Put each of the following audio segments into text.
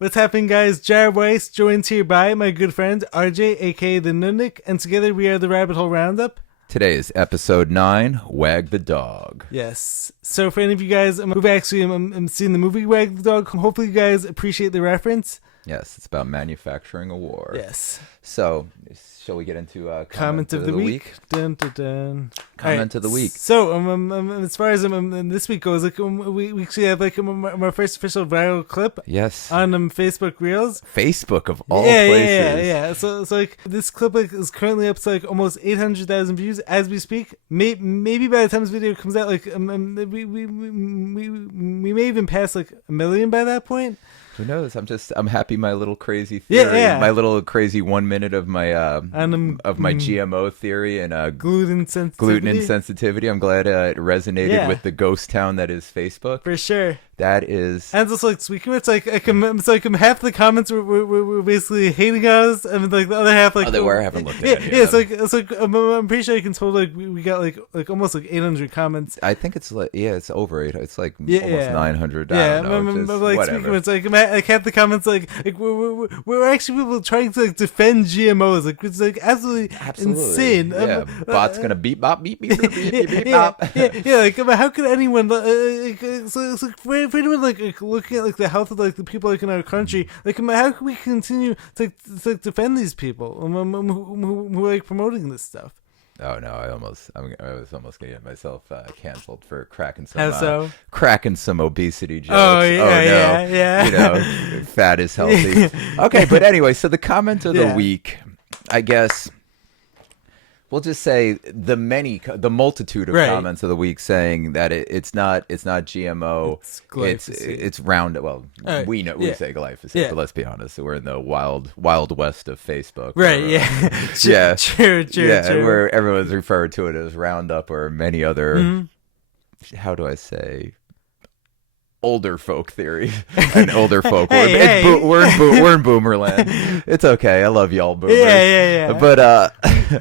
What's happening, guys? Jared Weiss, joined here by my good friend RJ, aka the Nunnik, and together we are the Rabbit Hole Roundup. Today is episode 9, Wag the Dog. Yes. So for any of you guys who've actually seen the movie Wag the Dog, hopefully you guys appreciate the reference. Yes, it's about manufacturing a war. Yes. So, shall we get into comment of the week? Dun, dun, dun. Comment of the week. So, as far as this week goes, we actually have my first official viral clip. Yes. On Facebook Reels. Facebook of all places. Yeah. So this clip is currently up to almost 800,000 views as we speak. Maybe by the time this video comes out, we may even pass 1 million by that point. Who knows? I'm happy my little crazy theory, my little crazy 1 minute of my my GMO theory and gluten insensitivity. I'm glad it resonated with the ghost town that is Facebook. For sure. That is, and it's speaking. It's half the comments were basically hating us, and the other half they were. I haven't looked at it. Yeah, I'm pretty sure I can tell we got almost 800 comments. I think it's it's over 8. It's almost 900. Yeah, whatever. Speaking, it's half the comments we're actually people trying to defend GMOs. It's absolutely insane. Yeah, bot's gonna beep bop beep beep beep beep beep bop. Yeah. How could anyone? For anyone looking at the health of the people in our country, how can we continue to defend these people who are promoting this stuff? Oh no! I was almost gonna get myself canceled for cracking some obesity jokes. Oh yeah. You know, fat is healthy. Okay, but anyway, so the comment of the week, I guess. We'll just say the multitude of comments of the week saying that it's not GMO, it's Roundup. Well, we say glyphosate, but let's be honest, we're in the wild west of Facebook, right? True. Where everyone's referred to it as Roundup or many other. How do I say? Older folk theory and older folk. We're in Boomerland. It's okay. I love y'all boomers. Yeah. But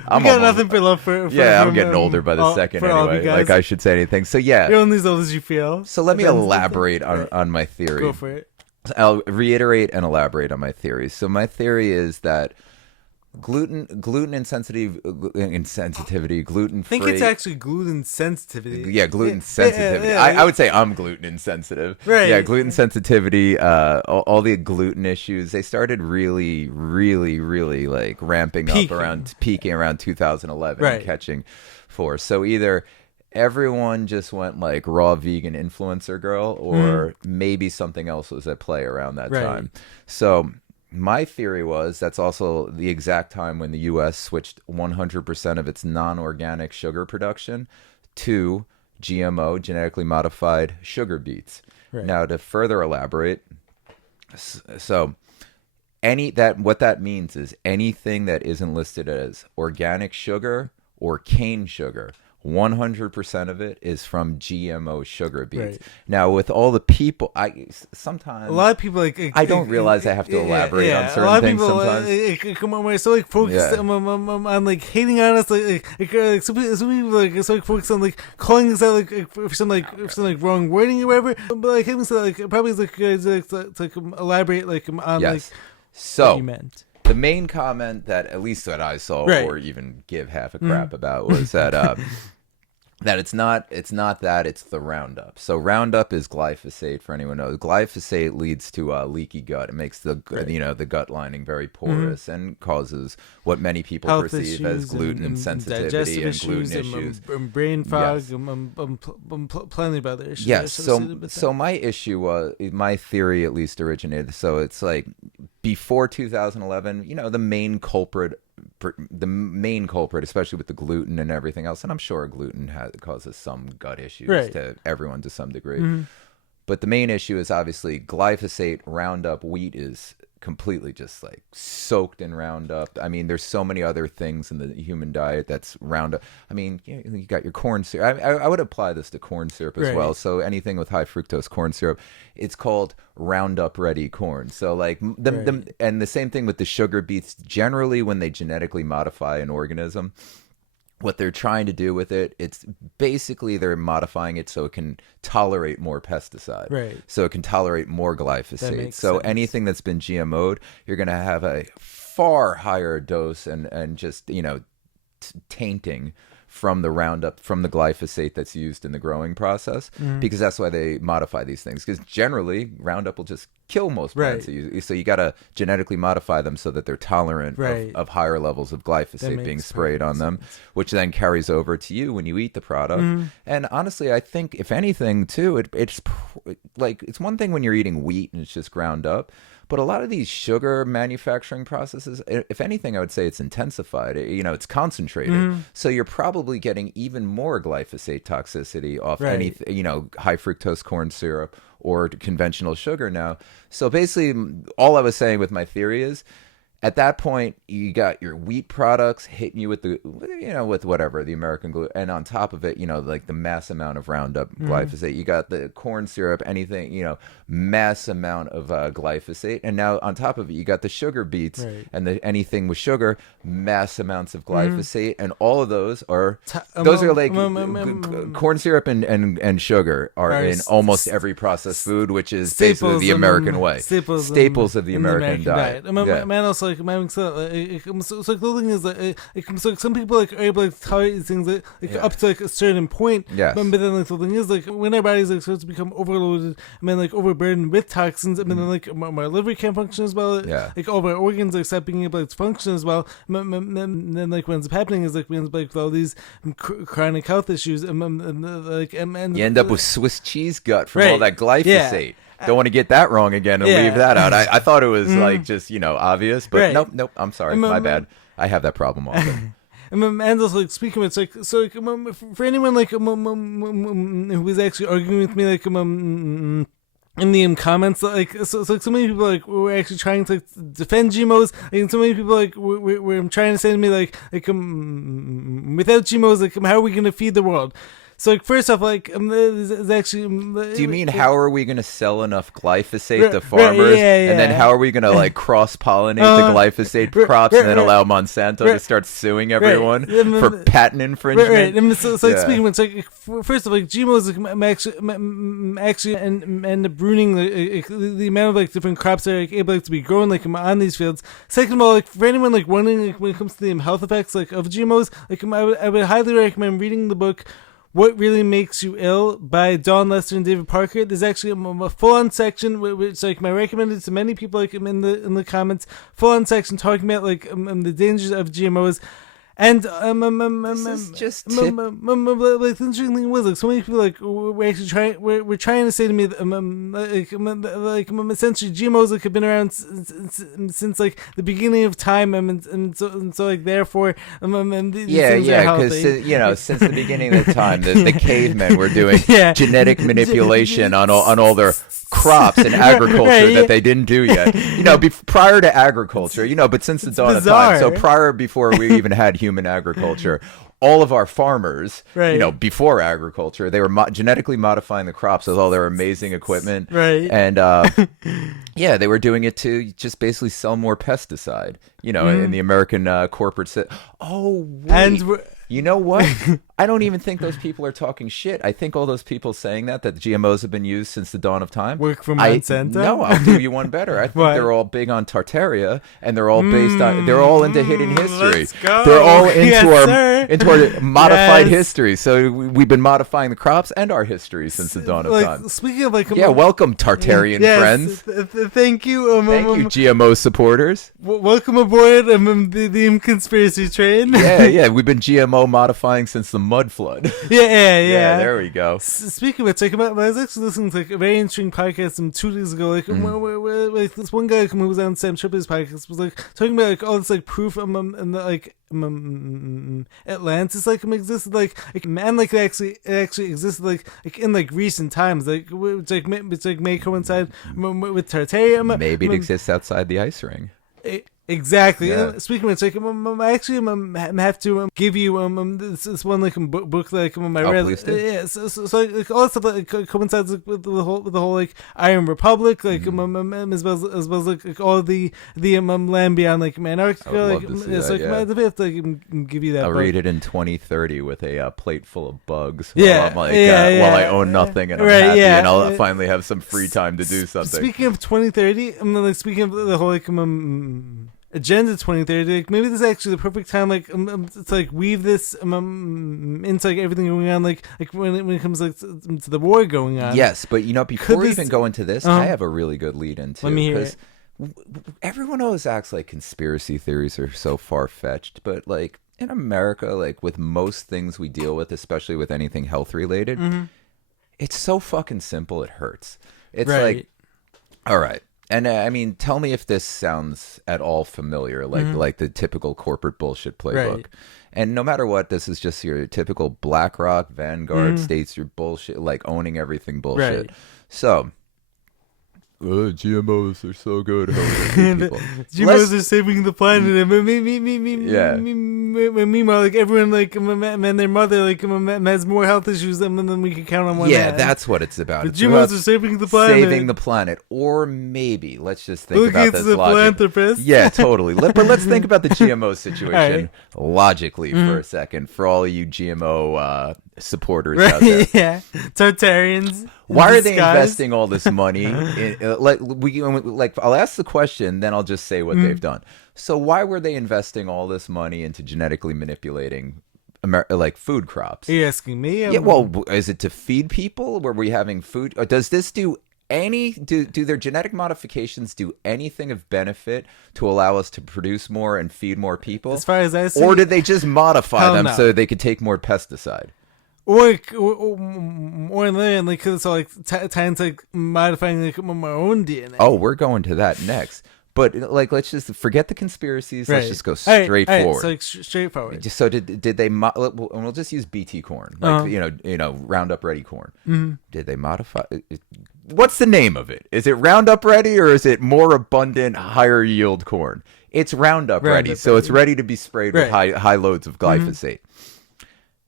I'm got nothing for love for I'm getting older by the second anyway. I should say anything. So you're only as old as you feel. So let me elaborate on my theory. Go for it. I'll reiterate and elaborate on my theory. So my theory is that gluten insensitivity, gluten free. I think it's actually gluten sensitivity. Yeah, gluten sensitivity. I would say I'm gluten insensitive. Right. Yeah, gluten sensitivity. All the gluten issues. They started really ramping up peaking around 2011 and catching force. So either everyone just went raw vegan influencer girl, or maybe something else was at play around that time. So my theory was that's also the exact time when the U.S. switched 100% of its non-organic sugar production to GMO, genetically modified sugar beets. Right. Now, to further elaborate, so what that means is anything that isn't listed as organic sugar or cane sugar, 100% of it is from GMO sugar beets. Right. Now, with all the people, sometimes a lot of people I don't realize I have to elaborate on certain things sometimes. Come on, we're so focused on hating on us. Some people focused on calling us out for some wrong wording or whatever. But having said probably elaborate on so what you meant. The main comment that, at least that I saw, or even give half a crap about, was that that it's not that, it's the Roundup. So Roundup is glyphosate, for anyone who knows. Glyphosate leads to leaky gut. It makes the gut lining very porous and causes what many people health perceive as gluten sensitivity and gluten issues. And brain fog, plenty of other issues. Yes, so my issue was, my theory at least originated, so it's before 2011, the main culprit, especially with the gluten and everything else, and I'm sure gluten causes some gut issues to everyone to some degree. But the main issue is obviously glyphosate. Roundup wheat is completely just soaked in Roundup. I mean, there's so many other things in the human diet that's Roundup. I mean, you got your corn syrup. I would apply this to corn syrup as well. So anything with high fructose corn syrup, it's called Roundup ready corn. So and the same thing with the sugar beets. Generally, when they genetically modify an organism, what they're trying to do with it, it's basically they're modifying it so it can tolerate more pesticide. Right. So it can tolerate more glyphosate. So sense. anything that's been GMO'd, you're going to have a far higher dose and just, tainting from the Roundup, from the glyphosate that's used in the growing process, because that's why they modify these things. Because generally, Roundup will just kill most plants. So you got to genetically modify them so that they're tolerant of higher levels of glyphosate being sprayed on them, which then carries over to you when you eat the product. And honestly, I think if anything, too, it's like it's one thing when you're eating wheat and it's just ground up. But a lot of these sugar manufacturing processes, if anything, I would say it's intensified. It's concentrated. So you're probably getting even more glyphosate toxicity off any, high fructose corn syrup or conventional sugar now. So basically, all I was saying with my theory is, at that point, you got your wheat products hitting you with with whatever, the American glue. And on top of it, like the mass amount of Roundup glyphosate. You got the corn syrup, anything, mass amount of glyphosate. And now on top of it, you got the sugar beets and anything with sugar, mass amounts of glyphosate. And all of those are, like corn syrup and sugar are in almost every processed food, which is basically the American way. Staples of the American diet. Man, also, so the thing is that some people are able to tolerate these things up to a certain point. Yes. But then the thing is when our bodies starts to become overloaded, overburdened with toxins, and then my liver can't function as well. All of our organs stop being able to function as well. And then what ends up happening is we end up with all these chronic health issues, and you end up with Swiss cheese gut from all that glyphosate. Don't want to get that wrong again and leave that out. I thought it was just obvious, but nope. I'm sorry, my bad. I have that problem also. And also, speaking of it, for anyone who was actually arguing with me, in the comments, so many people were actually trying to defend GMOs, and so many people were trying to say to me without GMOs, how are we going to feed the world? So first off, there's actually. Do you mean how are we going to sell enough glyphosate to farmers, and then how are we going to cross pollinate the glyphosate crops, and then allow Monsanto to start suing everyone for patent infringement? Right. And so speaking of it, first of all, GMOs actually end up ruining the amount of different crops that are able to be grown on these fields. Second of all, for anyone wondering when it comes to the health effects of GMOs, I would highly recommend reading the book What Really Makes You Ill by Dawn Lester and David Parker. There's actually a full-on section which I recommended to many people in the comments. Full-on section talking about the dangers of GMOs. And this is just the interesting thing was so many people we're actually trying we're trying to say to me essentially GMOs have been around since the beginning of time, and so therefore because since the beginning of time the cavemen were doing genetic manipulation on all their crops and agriculture that they didn't do yet. Prior to agriculture, but since the dawn of time, so before we even had human agriculture, all of our farmers, before agriculture, they were genetically modifying the crops with all their amazing equipment, and they were doing it to just basically sell more pesticide, in the American corporate. You know what? I don't even think those people are talking shit. I think all those people saying that GMOs have been used since the dawn of time. Work for Monsanto? No, I'll do you one better. I think they're all big on Tartaria, and they're all based on. They're all into hidden history. Let's go. They're all into our modified history. So we've been modifying the crops and our history since the dawn of time. Speaking of welcome Tartarian friends. Thank you. Thank you, GMO supporters. Welcome aboard the conspiracy train. Yeah. We've been GMO modifying since the mud flood. Yeah. There we go. Speaking of it, I was actually listening to a very interesting podcast 2 days ago. Where this one guy who was on Sam Tripp's podcast was talking about all this proof and Atlantis existed it actually existed in recent times which may coincide with Tartaria. Maybe it exists outside the ice ring. Exactly. Yeah. Speaking of which, like, I actually have to give you this one like book that I read. Please do. Yeah, so like all that stuff that coincides with the whole like Iron Republic, like as well as like all the land beyond like Antarctica. I would Like, love to see so that, like, I have to like, give you that. I'll book. read it in 2030 with a plate full of bugs. Yeah, while I'm like, yeah, while I own nothing and I'm right, happy, yeah. and I'll finally have some free time to do something. Speaking of 2030, like speaking of the whole like Agenda 2030, like maybe this is actually the perfect time, like to like weave this into like everything going on, like when it comes like to the war going on. Yes, but before we even go into this, I have a really good lead into. Let me hear because everyone always acts like conspiracy theories are so far fetched, but like in America, like with most things we deal with, especially with anything health related, it's so fucking simple. It hurts. It's like, all right. And I mean, tell me if this sounds at all familiar, like the typical corporate bullshit playbook. Right. And no matter what, this is just your typical BlackRock, Vanguard, State Street bullshit, like owning everything bullshit. Right. So, GMOs are so good. GMOs are saving the planet. Meanwhile, like everyone, like and their mother, like has more health issues than we can count on one hand. That's what it's about. But It's GMOs about are saving the planet. saving the planet, or maybe let's just think Bill about Gates this is a logic. philanthropist. Yeah, totally. But let's think about the GMO situation Right. logically for a second. For all you GMO supporters out there, Yeah, Tartarians. why are they investing all this money? I'll ask the question, then I'll just say what they've done. So why were they investing all this money into genetically manipulating like food crops? Are you asking me? Yeah, well, is it to feed people? Were we having food? Or does this do their genetic modifications do anything of benefit to allow us to produce more and feed more people? As far as I see, or did they just modify Hell them no. so they could take more pesticide? Or like so like time to like modifying like my own DNA. Oh, we're going to that next. But like, let's just forget the conspiracies. Right. Let's just go straight All right, forward. so like straightforward. So did they? And we'll just use BT corn, like Roundup Ready corn. Did they modify? What's the name of it? Is it Roundup Ready or is it more abundant, higher yield corn? It's Roundup Ready, so it's ready to be sprayed with high loads of glyphosate.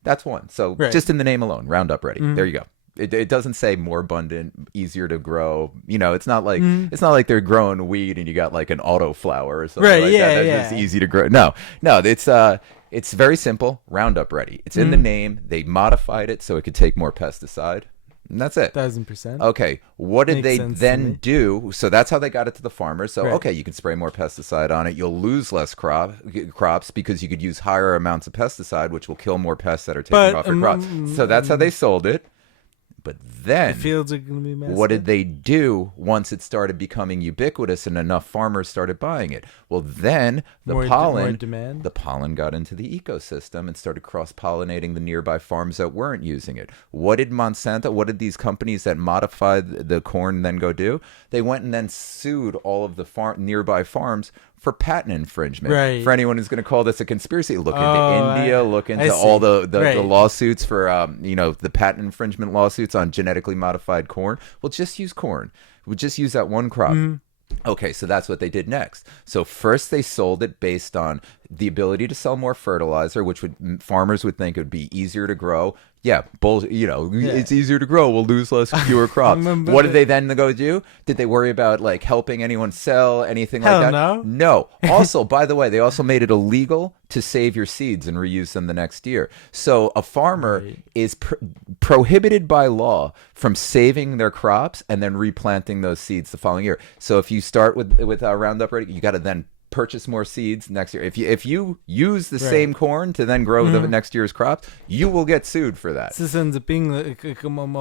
That's one. So just in the name alone, Roundup Ready. There you go. It doesn't say more abundant, easier to grow. It's not like they're growing weed and you got like an auto flower or something like that. That's just easy to grow. No, it's very simple. Roundup Ready. It's in the name. They modified it so it could take more pesticide. And that's it. 1,000%. Okay, what did they then do? So that's how they got it to the farmers. So, Right. okay, you can spray more pesticide on it. You'll lose less crops because you could use higher amounts of pesticide, which will kill more pests that are taking off your crops. So that's how they sold it. But then, The fields are going to be massive. what did they do once it started becoming ubiquitous and enough farmers started buying it? Well, then More demand? the pollen got into the ecosystem and started cross-pollinating the nearby farms that weren't using it. What did what did these companies that modified the corn then go do? They went and then sued all of the nearby farms for patent infringement. Right. For anyone who's going to call this a conspiracy, look into India, look into I all see. the lawsuits for the patent infringement lawsuits on genetically modified corn. We'll just use corn. We'll just use that one crop. Okay, so that's what they did next. So first they sold it based on the ability to sell more fertilizer, which farmers would think it would be easier to grow. Yeah, it's easier to grow. We'll lose fewer crops. What did they then go do? Did they worry about like helping anyone sell anything like that? No. Also, by the way, they also made it illegal to save your seeds and reuse them the next year. So a farmer is prohibited by law from saving their crops and then replanting those seeds the following year. So if you start with Roundup Ready, you got to then purchase more seeds next year. If you use the same corn to then grow the next year's crop, you will get sued for that. This ends up being like a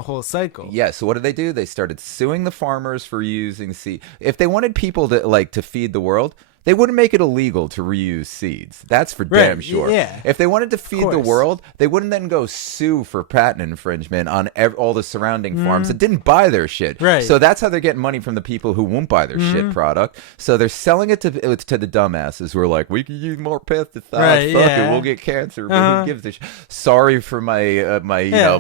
whole cycle. Yeah, so what did they do? They started suing the farmers for using seed. If they wanted people to feed the world, they wouldn't make it illegal to reuse seeds. That's for damn sure. Yeah. If they wanted to feed the world, they wouldn't then go sue for patent infringement on all the surrounding farms that didn't buy their shit. Right. So that's how they're getting money from the people who won't buy their shit product. So they're selling it to the dumbasses who are like, we can use more pesticides. Fuck it, we'll get cancer. Who gives a shit? Sorry for my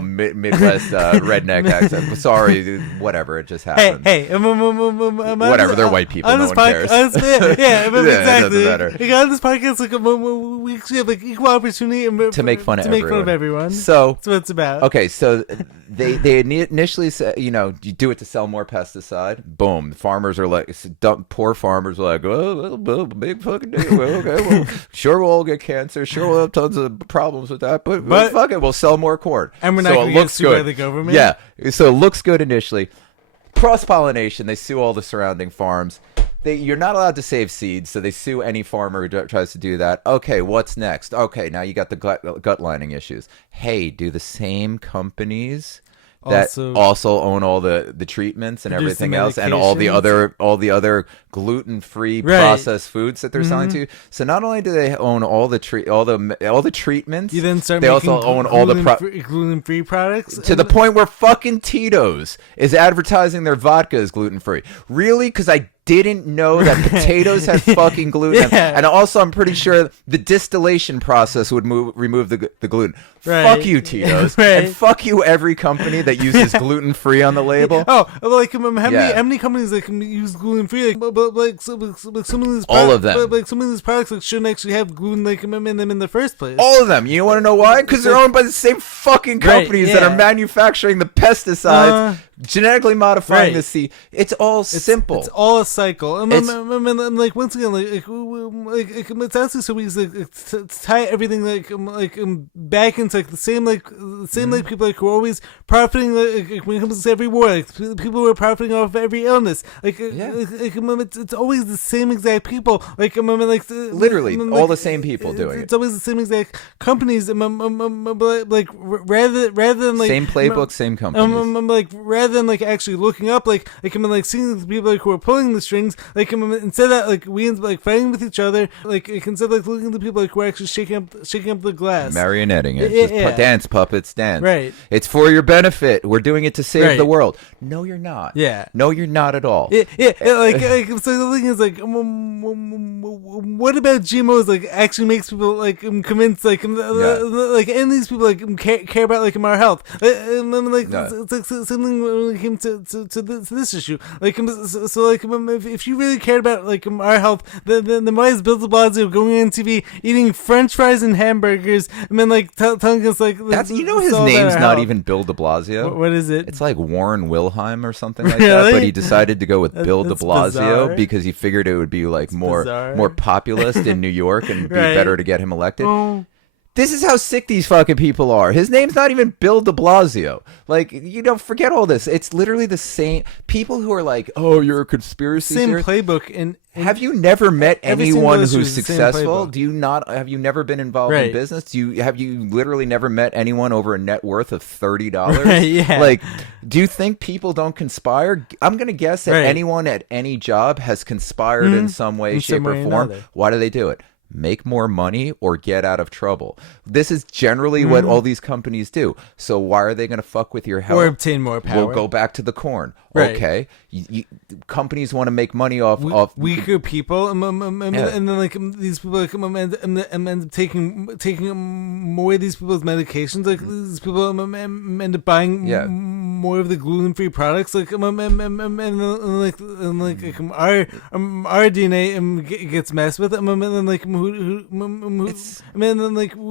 Midwest redneck accent. Sorry, whatever. It just happened. Hey, Whatever, they're white people. No one cares. exactly. It doesn't matter. On this podcast, we actually have equal opportunity to make fun of everyone. So that's what it's about. Okay, so they initially said, you do it to sell more pesticide. Boom, farmers are like, poor farmers are like, oh, big fucking deal. Okay, well, sure we'll all get cancer. Sure we'll have tons of problems with that, but fuck it, we'll sell more corn. And we're not going to get sued by the government. Yeah, so it looks good initially. Cross-pollination, they sue all the surrounding farms. You're not allowed to save seeds, so they sue any farmer who tries to do that. Okay, what's next? Okay, now you got the gut lining issues. Hey, do the same companies that also own all the treatments and everything else, and all the other gluten-free processed foods that they're selling to. So not only do they own all the treatments, you then start they also own all the gluten-free products to the point where fucking Tito's is advertising their vodka as gluten-free. Really? Because I didn't know that potatoes had fucking gluten. Yeah. And also, I'm pretty sure the distillation process would remove the gluten. Right. Fuck you, Tito's. Right. And fuck you, every company that uses gluten-free on the label. Oh, like how many companies that can use gluten-free? But some of these all of them. But some of these products shouldn't actually have gluten in them in the first place. All of them. You want to know why? Because they're owned by the same fucking companies that are manufacturing the pesticides, genetically modifying the seed. It's all simple. It's all a cycle. And like once again, it's actually so easy to tie everything back into the same people who are always profiting when it comes to every war, people who are profiting off every illness. It's always the same exact people. Literally all the same people doing it. It's always the same exact companies. Rather than same playbook, same companies. Rather than actually looking up, seeing the people who are pulling the strings, instead of that, we end up fighting with each other, instead of looking at the people who are actually shaking up the glass, marionetting it. Dance, puppets, dance. Right. It's for your benefit. We're doing it to save the world. No, you're not. Yeah. No, you're not at all. So the thing is, what about GMOs actually makes people convinced and these people care about our health? It's something when it came to this issue. If you really cared about our health, then why is Bill de Blasio going on TV eating French fries and hamburgers and then telling us that's his name's not even Bill de Blasio. What is it? It's like Warren Wilhelm or something like that. But he decided to go with Bill de Blasio because he figured it would be more populist in New York and be better to get him elected. Oh. This is how sick these fucking people are. His name's not even Bill de Blasio. Forget all this. It's literally the same people who are like, oh, you're a conspiracy theorist. Same playbook. And have you never met anyone who's successful? Have you never been involved in business? Have you literally never met anyone over a net worth of $30? Yeah. Do you think people don't conspire? I'm going to guess that anyone at any job has conspired in some way, shape, or form. Why do they do it? Make more money or get out of trouble. This is generally what all these companies do. So why are they going to fuck with your health? Or obtain more power. We'll go back to the corn. Right. Okay. Companies want to make money off weaker people, and then these people end up taking more of these people's medications. These people end up buying more of the gluten-free products. Our DNA gets messed with, and then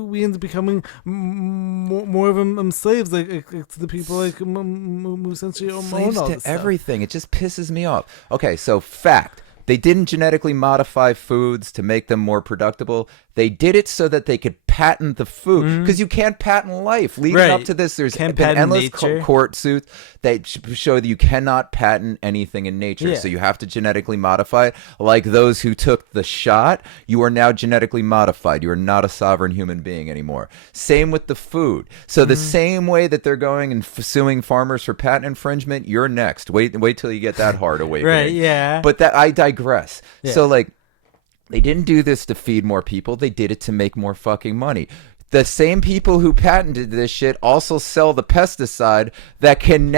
we end up becoming more of them slaves, to the people who essentially own all this everything. It just pisses me off. Okay, so fact. They didn't genetically modify foods to make them more productive. They did it so that they could patent the food, because you can't patent life. Leading up to this, there's been endless court suits that show that you cannot patent anything in nature. So you have to genetically modify it. Like those who took the shot, you are now genetically modified. You are not a sovereign human being anymore. Same with the food. So the same way that they're going and suing farmers for patent infringement, you're next. Wait till you get that hard awakening. Right, yeah. But I digress. Yeah. So they didn't do this to feed more people. They did it to make more fucking money. the same people who patented this shit also sell the pesticide that can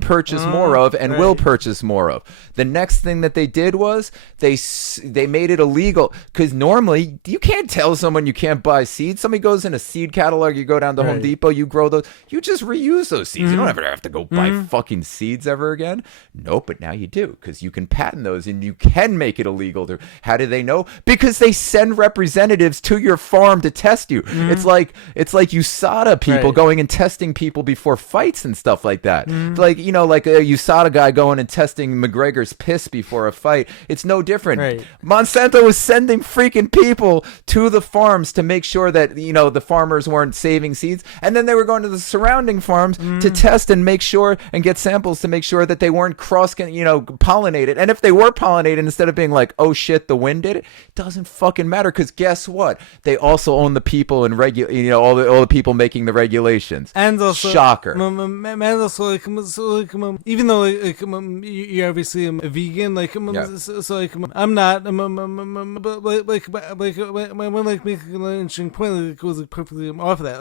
purchase more of and will purchase more of. The next thing that they did was they made it illegal, because normally you can't tell someone you can't buy seeds. Somebody goes in a seed catalog, you go down to Home Depot, you grow those, you just reuse those seeds. You don't ever have to go buy fucking seeds ever again. Nope, but now you do, because you can patent those and you can make it illegal. How do they know? Because they send representatives to your farm to test you. It's like USADA people going and testing people before fights and stuff like that. Like, you know, like a USADA guy going and testing McGregor's piss before a fight. It's no different. Monsanto was sending freaking people to the farms to make sure that, you know, the farmers weren't saving seeds, and then they were going to the surrounding farms to test and make sure and get samples to make sure that they weren't pollinated. And if they were pollinated, instead of being like, oh shit, the wind did it, doesn't fucking matter, because guess what? They also own the people and all the people making the regulations. And also, shocker. And also, even though you're obviously a vegan, I'm not. But make an interesting point that goes perfectly off of that.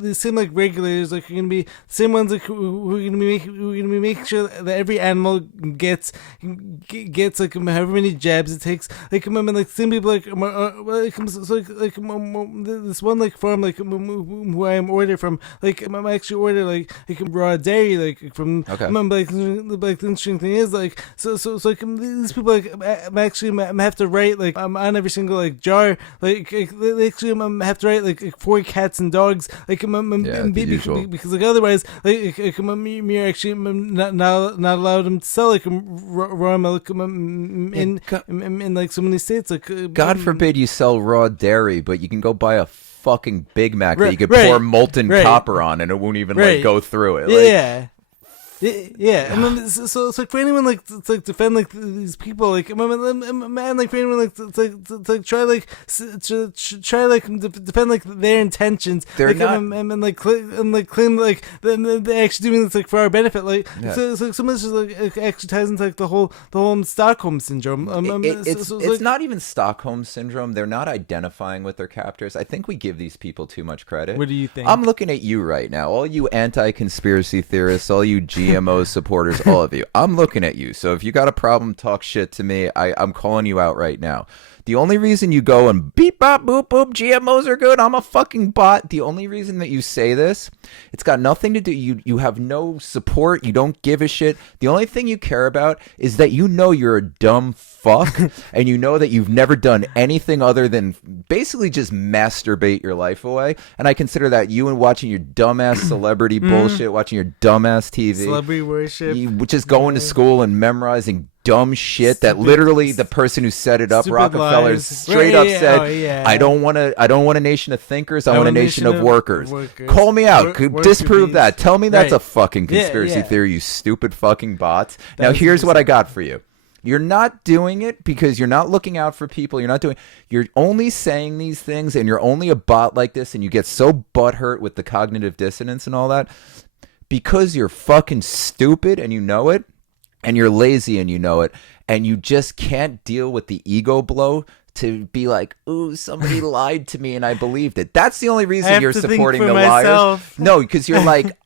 The same regulators are going to be the same ones who are going to be making sure that every animal gets however many jabs it takes. Same people this one farm who I am ordered from. I'm actually ordered raw dairy from. Okay. The interesting thing is these people I'm have to write I'm on every single jar they actually have to write 4 cats and dogs because otherwise you're actually not allowed them to sell raw milk in so many states. God forbid you sell raw dairy, but you can go buy a fucking Big Mac that you could pour molten copper on and it won't even go through it. Yeah, so for anyone to defend these people, for anyone to try defend their intentions, they're not, and claim they're actually doing this for our benefit, so much actually ties into the whole Stockholm syndrome. It's not even Stockholm syndrome. They're not identifying with their captors. I think we give these people too much credit. What do you think? I'm looking at you right now, all you anti-conspiracy theorists, all you GMO supporters, all of you. I'm looking at you. So if you got a problem, talk shit to me. I'm calling you out right now. The only reason you go and beep, bop, boop, boop, GMOs are good, I'm a fucking bot. The only reason that you say this, it's got nothing to do, you have no support, you don't give a shit. The only thing you care about is that you know you're a dumb fuck and you know that you've never done anything other than basically just masturbate your life away. And I consider that you and watching your dumbass celebrity bullshit, watching your dumbass TV. Celebrity worship. Just going to school and memorizing dumb shit that literally the person who set it up, Rockefeller, straight up said, I don't want a nation of thinkers, I want a nation of workers. Call me out, disprove that, tell me that's a fucking conspiracy theory, you stupid fucking bots. Now here's what I got for you. You're not doing it because you're not looking out for people. You're only saying these things, and you're only a bot like this, and you get so butthurt with the cognitive dissonance and all that because you're fucking stupid and you know it. And you're lazy and you know it, and you just can't deal with the ego blow to be like, ooh, somebody lied to me and I believed it. That's the only reason you're supporting the liars. No, because you're like,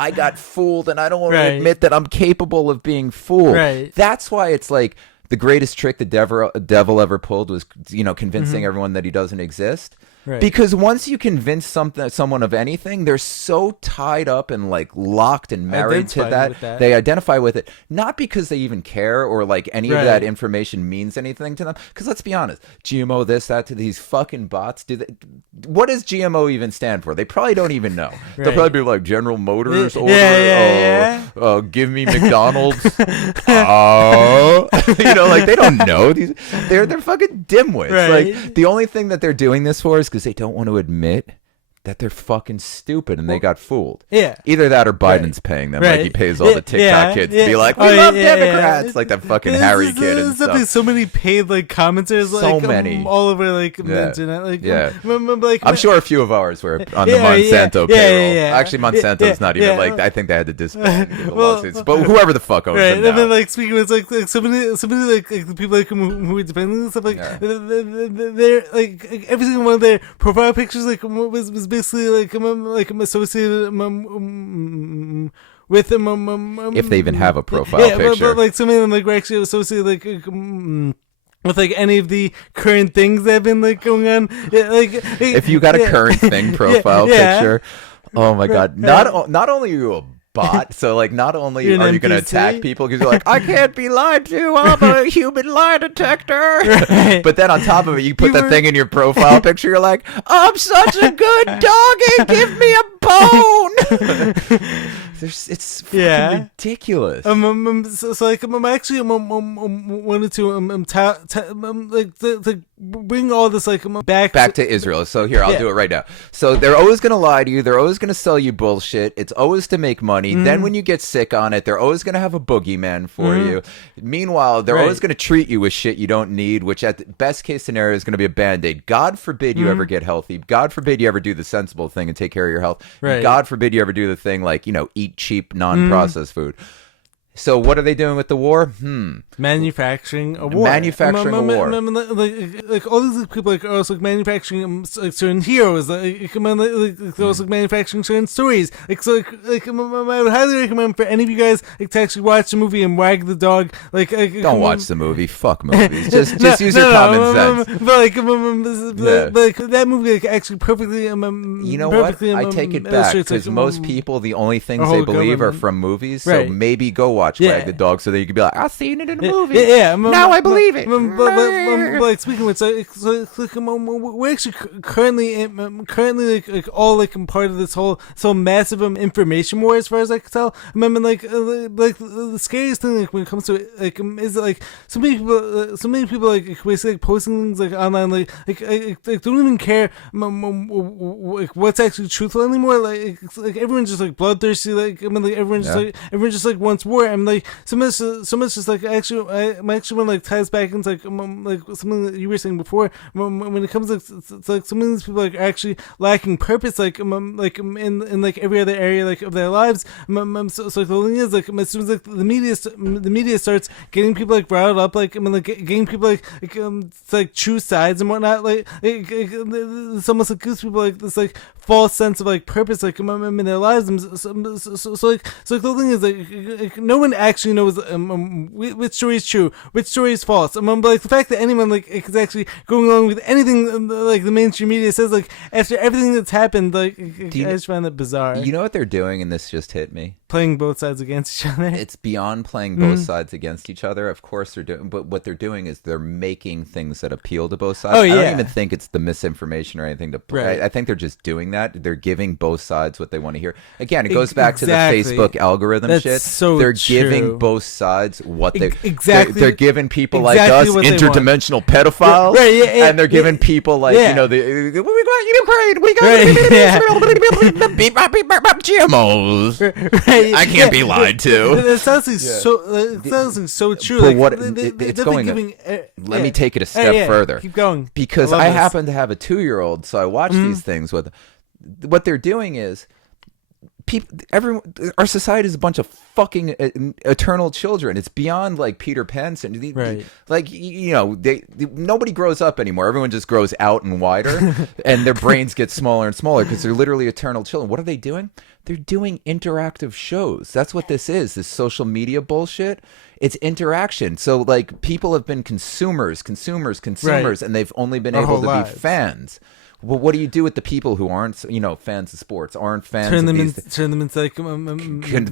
I got fooled and I don't want to admit that I'm capable of being fooled. That's why it's like the greatest trick the devil ever pulled was, convincing everyone that he doesn't exist. Because once you convince someone of anything, they're so tied up and locked and married to that, they identify with it, not because they even care or any of that information means anything to them. Because let's be honest, GMO this, that, to these fucking bots, what does GMO even stand for? They probably don't even know. They'll probably be like General Motors order, give me McDonald's. They don't know. They're fucking dimwits. The only thing that they're doing this for is because they don't want to admit that they're fucking stupid and they got fooled. Yeah. Either that or Biden's paying them. Like he pays all the TikTok kids to be like, we love Democrats. Like that fucking Harry kid and stuff. So many paid like commenters, like many all over like the internet. Like, like, I'm sure a few of ours were on the Monsanto payroll. Actually, Monsanto's not even like. I think they had to disband the lawsuits. But whoever the fuck owns them now. And then like speaking of like so many like the people like who were defending and stuff like they're like every single one of their profile pictures like was basically like associated with if they even have a profile picture. But like so many of them like were actually associated like with like any of the current things that have been like going on. If you got a current thing profile picture, oh my god! Not only are you a bot, so like not only are you going to attack people because you're like, I can't be lied to, I'm a human lie detector. But then on top of it, you put the thing in your profile picture. You're like, I'm such a good doggy, give me a bone. It's fucking ridiculous. So like I'm actually wanted to like bring all this like back to Israel. So here, I'll do it right now. So they're always gonna lie to you. They're always gonna sell you bullshit. It's always to make money. Then when you get sick on it, they're always gonna have a boogeyman for you. Meanwhile, they're always gonna treat you with shit you don't need, which at the best case scenario is gonna be a band-aid. God forbid you ever get healthy. God forbid you ever do the sensible thing and take care of your health. God forbid you ever do the thing like, eat cheap, non-processed food. So what are they doing with the war? Manufacturing a war. Manufacturing a war. Like all these people like are also like manufacturing like certain heroes. Like they're also like manufacturing certain stories. Like so like I would highly recommend for any of you guys like to actually watch the movie and wag the dog. Like don't watch the movie. Fuck movies. Just use your common sense. But like that movie like actually perfectly. You know what? I take it back because most people the only things they believe are from movies. So maybe go watch Wag the Dog so that you could be like, I've seen it in the movie. Now I believe it. But like speaking of which, we're actually currently like all like part of this whole massive information war as far as I can tell. I remember like the scariest thing like when it comes to it like is that, like so many people like basically like posting things like online like don't even care like what's actually truthful anymore. Like everyone's just like bloodthirsty. Like I mean like everyone just like wants war. And like so much just like actually I actually want to like ties back into like something that you were saying before when it comes to like some of these people like are actually lacking purpose like in like every other area like of their lives. So the thing is like as soon as like the media starts getting people like riled up like getting people like choose sides and whatnot like it's almost like gives people like this like false sense of like purpose like in their lives. So the thing is like no one actually knows which story is true, which story is false. But like the fact that anyone like is actually going along with anything like the mainstream media says like after everything that's happened, like I just find that bizarre. You know what they're doing, and this just hit me. Playing both sides against each other. It's beyond playing both sides against each other. Of course they're doing, but what they're doing is they're making things that appeal to both sides. I don't even think it's the misinformation or anything to play. I think they're just doing that. They're giving both sides what they want to hear. Again, it goes back to the Facebook algorithm shit. So they're giving both sides what they they're giving people like us interdimensional pedophiles, and they're giving people like we got GMOs. I can't be lied to. It sounds like so true. But like, it's going. Let me take it a step further. Keep going. Because I happen to have a 2-year-old, so I watch these things with. What they're doing is. Our society is a bunch of fucking eternal children. It's beyond like Peter Pan. Like nobody grows up anymore. Everyone just grows out and wider, and their brains get smaller and smaller because they're literally eternal children. What are they doing? They're doing interactive shows. That's what this is. This social media bullshit. It's interaction. So like people have been consumers, and they've only been able to be fans. Well, what do you do with the people who aren't, fans of sports, aren't fans turn of them into like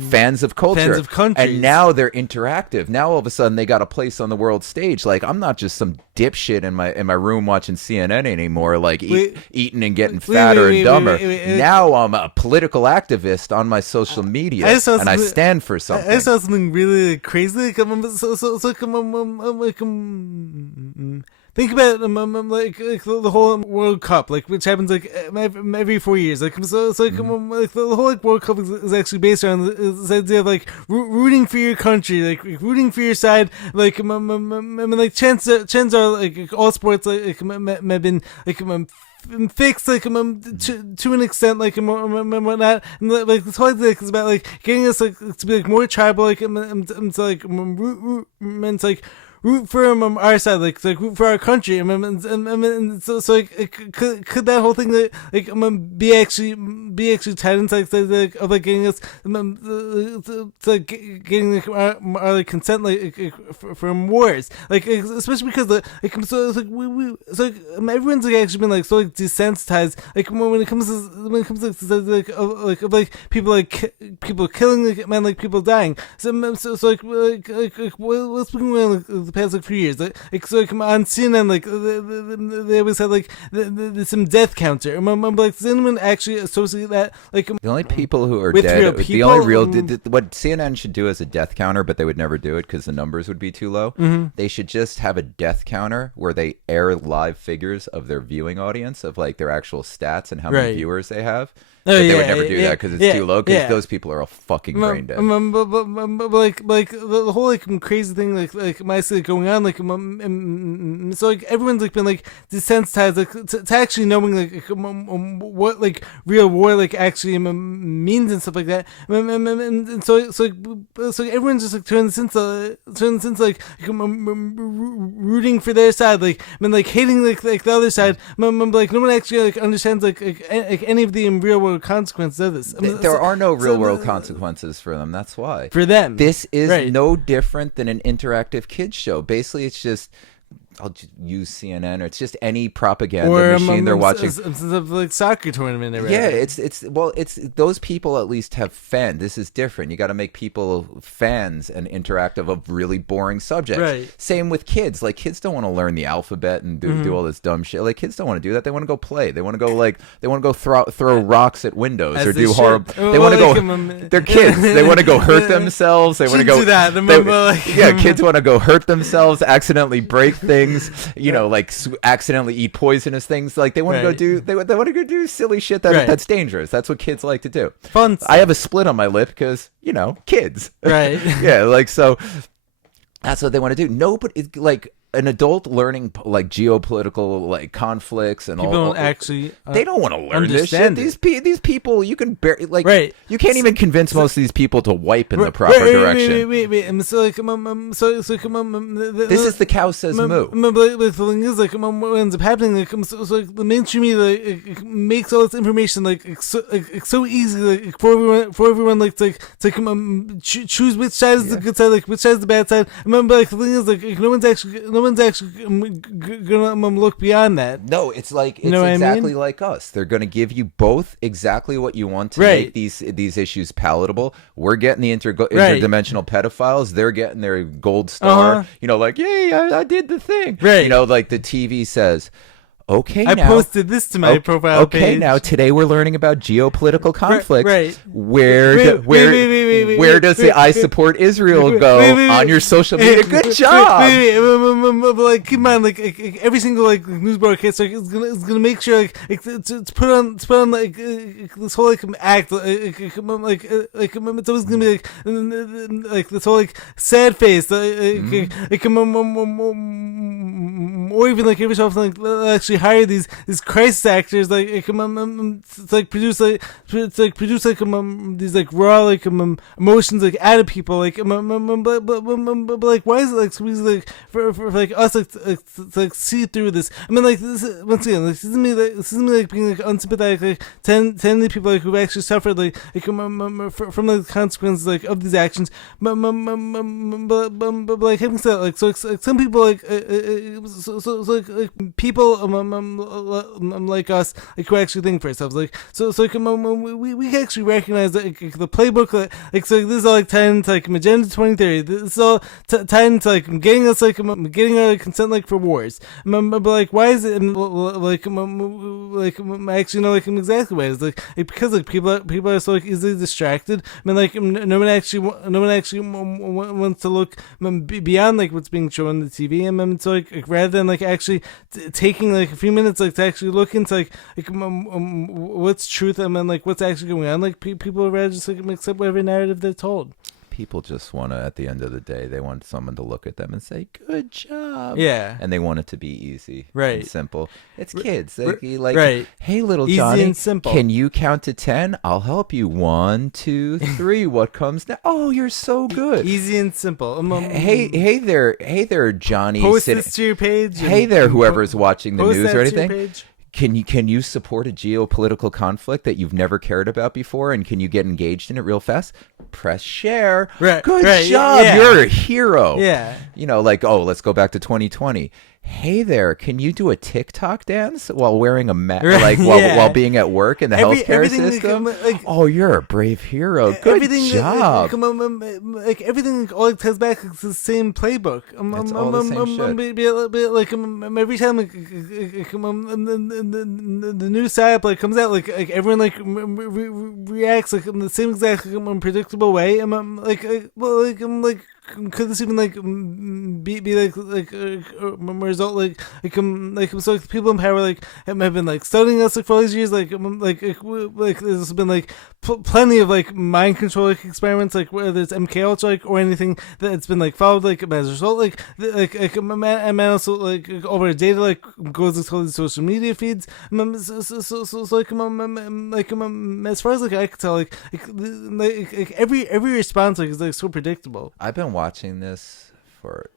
fans of culture, fans of countries. And now they're interactive. Now all of a sudden they got a place on the world stage. Like I'm not just some dipshit in my room watching CNN anymore, like eating and getting fatter and dumber. Now I'm a political activist on my social media, and I stand for something. I saw something really crazy. think about like the whole World Cup, like which happens like every 4 years. Like so like, like the whole like World Cup is actually based around this idea of like rooting for your country, like rooting for your side. Like like chances are like all sports like have been like fixed like to an extent like whatnot, and like this whole thing is about like getting us like to be like more tribal, like to like root for our side, like root for our country, and so like could that whole thing like be actually tied into like of like getting us to like getting like our like consent like from wars, like especially because like so it's like we so like everyone's like actually been like so like desensitized like when it comes to like people killing like man, like people dying, so like what's been going on the past like few years, like so like on CNN, like they always had like some death counter. Like, does anyone actually associate that like the only people who are with dead? real people? The only real what CNN should do is a death counter, but they would never do it because the numbers would be too low. They should just have a death counter where they air live figures of their viewing audience, of like their actual stats and how many viewers they have. But they would never do that because it's too low, because those people are all fucking brain dead. But like the whole like crazy thing like my city going on, like so like everyone's like been like desensitized like to actually knowing like what like real war like actually means and stuff like that, and so everyone's just like turning since like rooting for their side, like like hating like the other side, like no one actually like understands like any of the real world consequences of this. There are no real world consequences for them. That's why. For them. This is no different than an interactive kids show. Basically, it's just, I'll just use CNN, or it's just any propaganda machine they're watching. Like soccer tournament. Yeah, it's those people at least have fans. This is different. You got to make people fans and interactive of really boring subjects. Right. Same with kids. Like, kids don't want to learn the alphabet and do all this dumb shit. Like, kids don't want to do that. They want to go play. They want to go throw rocks at windows or do horrible. They want to go. They're kids. They want to go hurt themselves. They want to go do that. Kids want to go hurt themselves, accidentally break things. Like accidentally eat poisonous things. Like, they want to go do they want to go do silly shit that's dangerous. That's what kids like to do. Fun. I have a split on my lip because kids. Right. Yeah. Like, so that's what they want to do. Nobody, like, an adult learning like geopolitical like conflicts and people don't actually they don't want to learn this shit. These people, you can barely you can't even convince most of these people to wipe in the proper direction. Wait. So like this is the cow says moo. The thing is like what ends up happening like so like the mainstream media like makes all this information like so easy like for everyone like to choose which side is the good side, like which side is the bad side. Remember, like the thing is like no one's actually gonna look beyond that. No, it's like it's exactly like us. They're gonna give you both exactly what you want to make these issues palatable. We're getting the interdimensional pedophiles. They're getting their gold star. Like, yay, I did the thing. Right. Like the TV says, okay, I posted this to my profile page. Okay, now today we're learning about geopolitical conflicts. Right. Where does the I support Israel go on your social media? Good job. Like, keep in mind, like every single like news broadcast like is gonna make sure like to put on like this whole like act it's always gonna be like this whole like sad face or even like every so often like actually hire these crisis actors like produce these like raw like emotions like out of people like but like why is it like so easy like for like us to like see through this? I mean, like, this is, once again, like, this isn't me like being like unsympathetic like to the people like who've actually suffered like from the consequences like of these actions, but like having said like so like some people like like people like us like who actually think for ourselves like so we actually recognize that like, the playbook like so this is all like tied into like Agenda 2030. This is all tied into like getting us like getting our consent like for wars. But like why is it like I actually know like exactly why it's like because like people are so like easily distracted. I mean, like no one actually wants to look beyond like what's being shown on the TV, and so like rather than like actually taking like a few minutes like to actually look into like what's truth and then like what's actually going on. Like people are rather just like accept whatever narrative they're told. People just want to, at the end of the day, they want someone to look at them and say, good job. Yeah. And they want it to be easy right. and simple. It's kids. Like, right. Hey, little easy Johnny, and simple. Can you count to 10? I'll help you. 1, 2, 3. What comes now? Oh, you're so good. Easy and simple. Hey there, Johnny. Post this to your page. Hey there, whoever's watching the news or anything. To your page. Can you support a geopolitical conflict that you've never cared about before, and can you get engaged in it real fast? Press share. Right. Good right. job. Yeah. You're a hero. Yeah. You know, like, oh, let's go back to 2020. Hey there, can you do a TikTok dance while wearing a mask, right. while being at work in the healthcare system? Oh, you're a brave hero. Good job. Like everything all ties back to the same playbook. It's all the same shit. Like every time the new side like comes out, like everyone like reacts like in the same exact unpredictable way. Could this even like be like a result like so like people in power like have been like studying us like for all these years like there's been like plenty of like mind control like experiments like whether it's MK Ultra like or anything that's been like followed like as a result like a man also like over data like goes to all these social media feeds so like as far as like I can tell like every response like is like so predictable. I've been watching this for,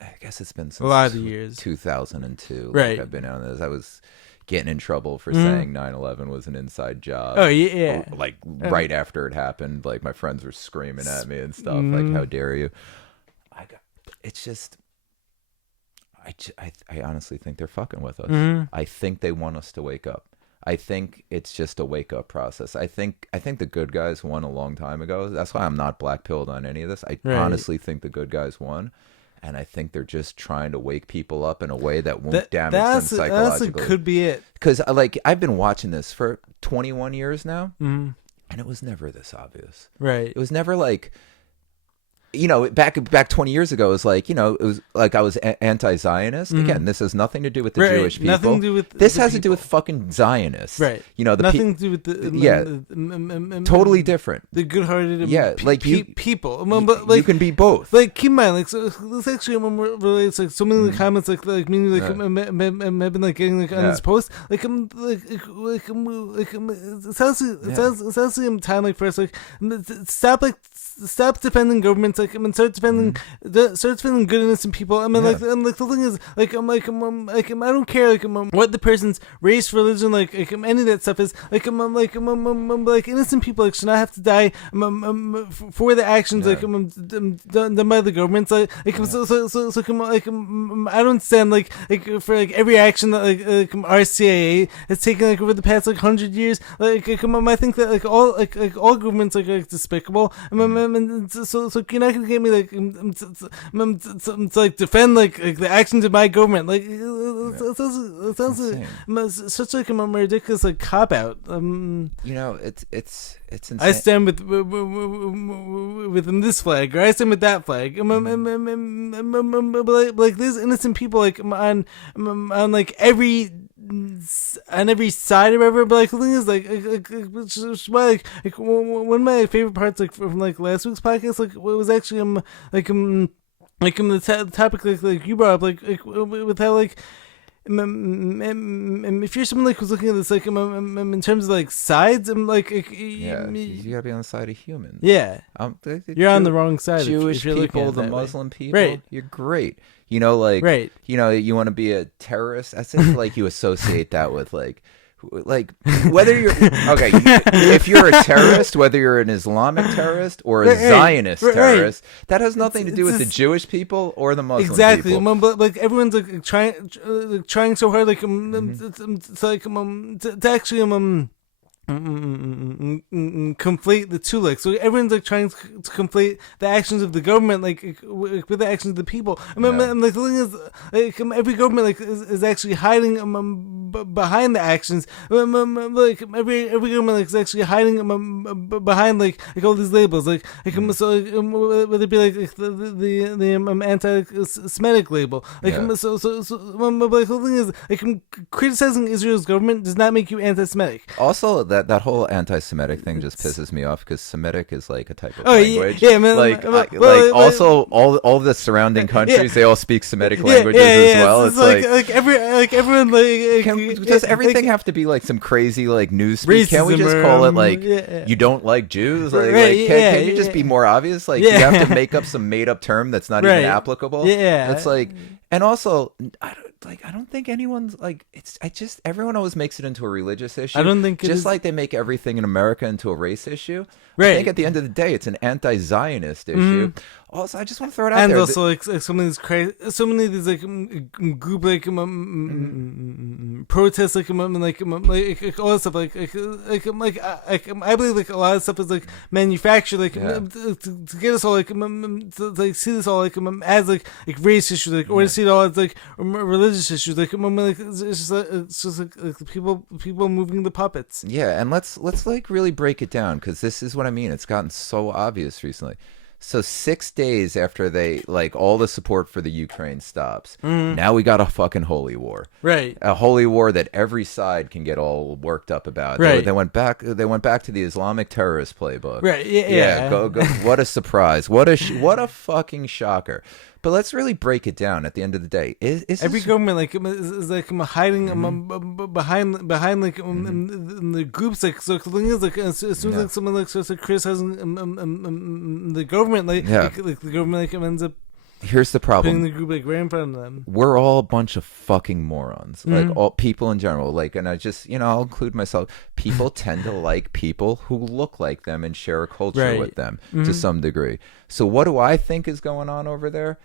I guess it's been since a lot of years, 2002. Right. Like I've been on this. I was getting in trouble for saying 9/11 was an inside job. Oh yeah. Like right after it happened, like my friends were screaming at me and stuff. Like, how dare you? It's just, I honestly think they're fucking with us. I think they want us to wake up. I think it's just a wake-up process. I think the good guys won a long time ago. That's why I'm not black-pilled on any of this. I honestly think the good guys won, and I think they're just trying to wake people up in a way that won't damage them psychologically. That could be it. Because like I've been watching this for 21 years now, and it was never this obvious. Right. It was never like, you know, back 20 years ago, it was like, you know, it was like I was anti-Zionist. Again, this has nothing to do with the Jewish people. Nothing to do with this has to do with fucking Zionists. Right. You know, nothing to do with the totally different. The good-hearted people. But like you can be both. Like keep in mind, like so this actually relates like so many of the comments like meaning like I've been like getting like on this post like it's honestly time like for us like stop defending governments like start defending good innocent people. I mean like the thing is like I don't care like what the person's race, religion, like any of that stuff is like innocent people like should not have to die for the actions like done by the government. So I don't stand like for like every action that like our CIA has taken like over the past like 100 years. Like I think that like all governments like are despicable. So you're not gonna get me like to like defend like the actions of my government. Like it sounds such like a ridiculous like cop out. You know, it's insane. I stand with this flag, or I stand with that flag. Like there's innocent people like on like every side or whatever, but like the thing is like one of my favorite parts like from like last week's podcast like was actually the topic like you brought up like with how like if you're someone like who's looking at this like in terms of like sides, I'm like you gotta be on the side of humans. Yeah, you're on the wrong side. Jewish if you're people, the Muslim people, right? You're great. You know, like right. You know, you want to be a terrorist. That's just like you associate that with like whether you're okay, if you're a terrorist, whether you're an Islamic terrorist or a Zionist terrorist, that has nothing to do with the Jewish people or the Muslim people. But like everyone's like trying so hard like it's like to actually conflate the two, like so everyone's like trying to conflate the actions of the government like with the actions of the people. I mean, like the thing is like every government like is actually hiding behind the actions. Like every government like is actually hiding behind like all these labels. Like so would it be like the anti-Semitic label? Like so like the thing is like criticizing Israel's government does not make you anti-Semitic. Also, that whole anti-Semitic thing just pisses me off because Semitic is like a type of language. Also all the surrounding countries they all speak Semitic languages as well. It's like everyone does everything have to be like some crazy like news speak? Can't we just call it like you don't like Jews? Can you just be more obvious? Like you have to make up some made up term that's not even applicable. It's like, and also I don't think anyone's like everyone always makes it into a religious issue. I don't think like they make everything in America into a race issue. I think at the end of the day, it's an anti-Zionist issue. Also, I just want to throw it out there. And also, like so many of these like group like protests, like all that stuff, I believe like a lot of stuff is like manufactured, like to get us all like to like see this all like as like race issues, like or to see it all as like religious issues, like it's just like people moving the puppets. Yeah, and let's like really break it down because this is what I mean. It's gotten so obvious recently. So 6 days after they like all the support for the Ukraine stops, now we got a fucking holy war, right? A holy war that every side can get all worked up about. Right? They went back to the Islamic terrorist playbook. Right? Yeah. Go. What a surprise! What a fucking shocker! But let's really break it down. At the end of the day, is every government like is like hiding behind like the groups like so the thing is like as soon as like someone like starts like criticizing the government like the government like ends up. Here's the problem. Putting the group like right in front of them. We're all a bunch of fucking morons. Like all people in general. Like, and I just I'll include myself. People tend to like people who look like them and share a culture with them to some degree. So what do I think is going on over there?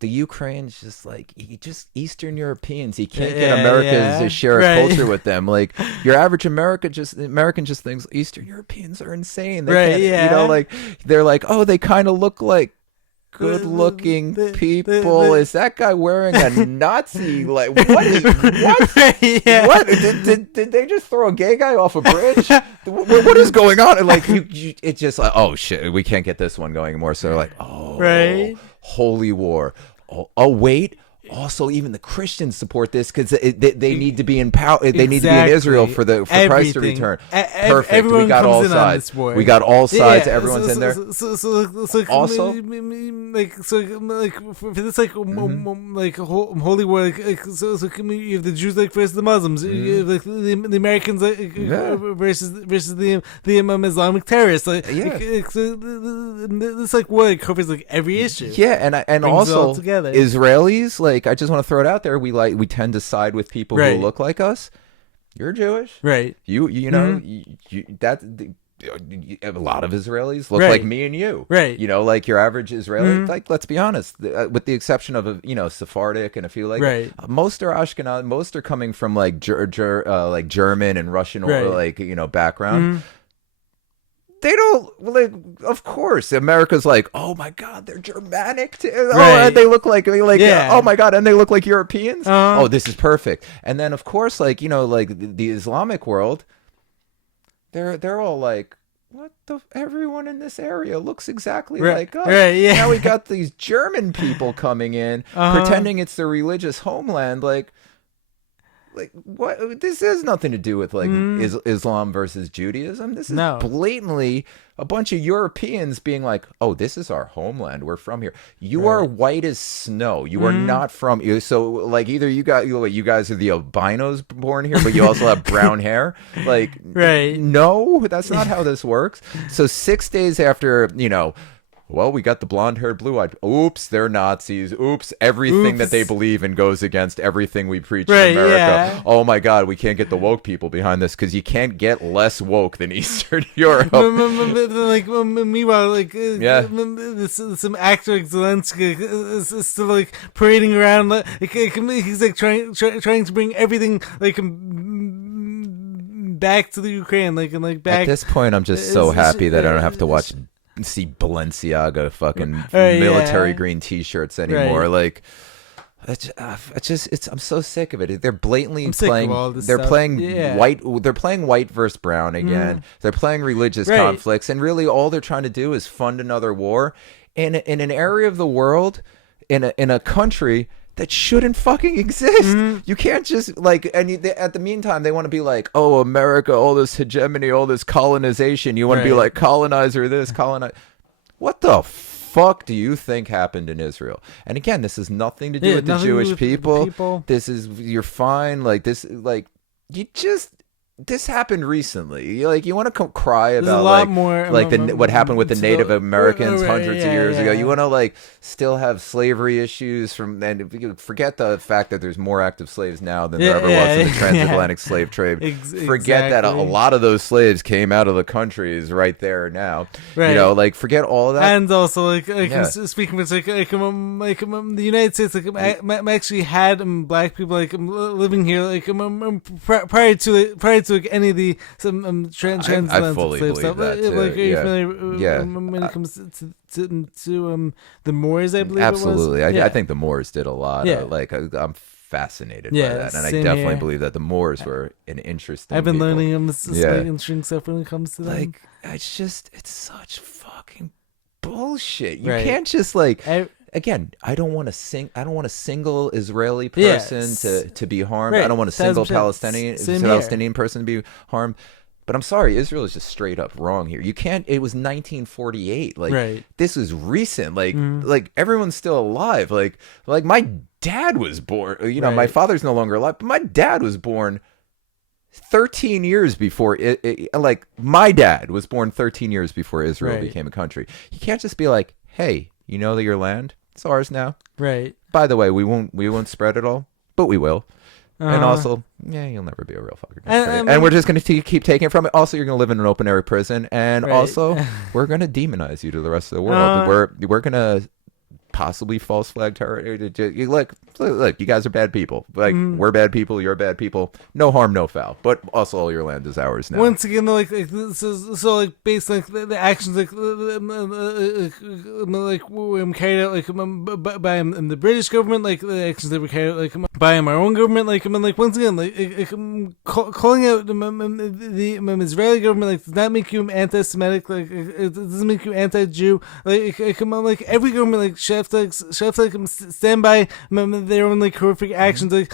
The Ukraine's just like Eastern Europeans. You can't get Americans to share a culture with them. Like your average American just thinks Eastern Europeans are insane. They like they're like, oh, they kind of look like good-looking people. Is that guy wearing a Nazi? Like what? What did they just throw a gay guy off a bridge? What is going on? And like it's just like, oh shit, we can't get this one going anymore. So they're like, oh, holy war. Oh wait. Also, even the Christians support this because they need to be in power. They need to be in Israel for Christ to return. Perfect. We got all sides. We got all sides. Everyone's in there. So also, for this like holy war, so you have the Jews like versus the Muslims. You have like the Americans versus the Islamic terrorists. This like war covers like every issue. Yeah, and also Israelis like. I just want to throw it out there. We tend to side with people who look like us. You're Jewish, right? You know a lot of Israelis look like me and you, right? Like your average Israeli. Like let's be honest, with the exception of Sephardic and a few like most are Ashkenaz. Most are coming from like like German and Russian or like background. They don't like. Of course, America's like, oh my god, they're Germanic too. Oh, and they look like oh my god, and they look like Europeans. Oh, this is perfect. And then of course, like like the Islamic world, they're all like, what the? Everyone in this area looks exactly like us. Now we got these German people coming in, pretending it's their religious homeland, like what? This has nothing to do with like Islam versus Judaism. This is blatantly a bunch of Europeans being like, "Oh, this is our homeland. We're from here. You are white as snow. You are not from you." So like either you guys are the albinos born here, but you also have brown hair. Like, no, that's not how this works. So 6 days after well, we got the blonde-haired, blue-eyed. Oops, they're Nazis. Oops, everything that they believe in goes against everything we preach in America. Yeah. Oh my God, we can't get the woke people behind this because you can't get less woke than Eastern Europe. Meanwhile, like some actor like Zelensky is still like parading around. He's like trying to bring everything like back to the Ukraine, like back. At this point, I'm just so happy that I don't have to see Balenciaga fucking military green T-shirts anymore. Like, I'm so sick of it. They're blatantly playing. They're stuff. playing Yeah. white. They're playing white versus brown again. They're playing religious conflicts, and really all they're trying to do is fund another war in an area of the world, in a country that shouldn't fucking exist. You can't just at the meantime they want to be like, oh, America, all this hegemony, all this colonization. You want to be like colonizer this, colonize. What the fuck do you think happened in Israel? And again, this has nothing to do with the Jewish people. This is, you're fine. Like this, like this happened recently. Like you want to cry about what happened with the Native Americans hundreds of years ago. You want to still have slavery issues and forget the fact that there's more active slaves now than there ever was in the transatlantic slave trade. Forget that a lot of those slaves came out of the countries right there now. Right. You know, forget all of that. And also, speaking of the United States, actually had black people living here prior to any of the transatlantic slave stuff. Are you familiar when it comes to the Moors? I believe absolutely. It was. I think the Moors did a lot. Yeah. I'm fascinated by that, and I definitely believe that the Moors were an interesting. I've been people. learning interesting stuff when it comes to them. It's such fucking bullshit. You can't just again, I don't want a single Israeli person to be harmed. I don't want a single Palestinian person to be harmed. But I'm sorry, Israel is just straight up wrong here. You can't. It was 1948. This is recent. Everyone's still alive. Like my dad was born. You know, my father's no longer alive, but my dad was born 13 years before my dad was born 13 years before Israel became a country. You can't just be like, hey, you know that your land, it's ours now. Right. By the way, we won't spread it all, but we will. And also, you'll never be a real fucker. And we're just going to keep taking it from it. Also, you're going to live in an open air prison. And also, we're going to demonize you to the rest of the world. We're going to possibly false flag terror. Look, you guys are bad people. We're bad people. You're bad people. No harm, no foul. But also, all your land is ours now. Once again, based on the actions carried out by the British government, the actions that were carried out by our own government, once again, calling out the Israeli government does not make you anti-Semitic. It doesn't make you anti-Jew. Every government should have to stand by their own horrific actions. It's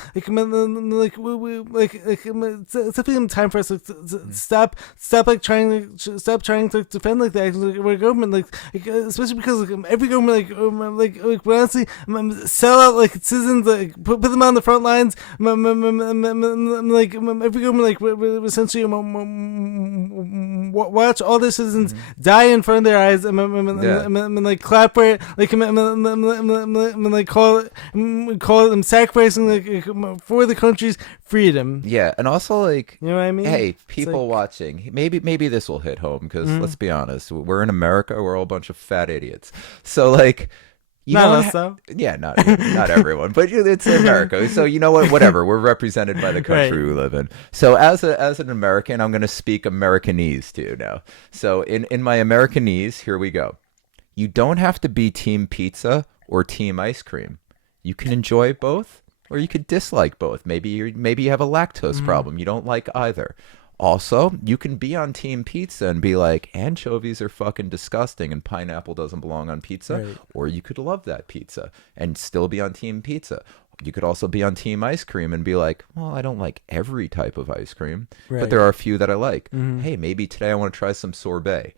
definitely time for us to stop trying to defend the actions of our government, especially because every government honestly sell out citizens, put them on the front lines. Every government essentially watch all their citizens die in front of their eyes and clap for it, call them sacrificing for the country's freedom. Yeah, and also you know what I mean? Hey, people watching, maybe this will hit home because let's be honest, we're in America, we're all a bunch of fat idiots. So not us though. Yeah, not everyone, but it's America. So you know what? Whatever. We're represented by the country we live in. So as an American, I'm going to speak Americanese to you now. So in my Americanese, here we go. You don't have to be team pizza or team ice cream. You can enjoy both, or you could dislike both. Maybe you have a lactose problem. You don't like either. Also, you can be on team pizza and be like, anchovies are fucking disgusting and pineapple doesn't belong on pizza. Right. Or you could love that pizza and still be on team pizza. You could also be on team ice cream and be like, well, I don't like every type of ice cream, but there are a few that I like. Hey, maybe today I want to try some sorbet.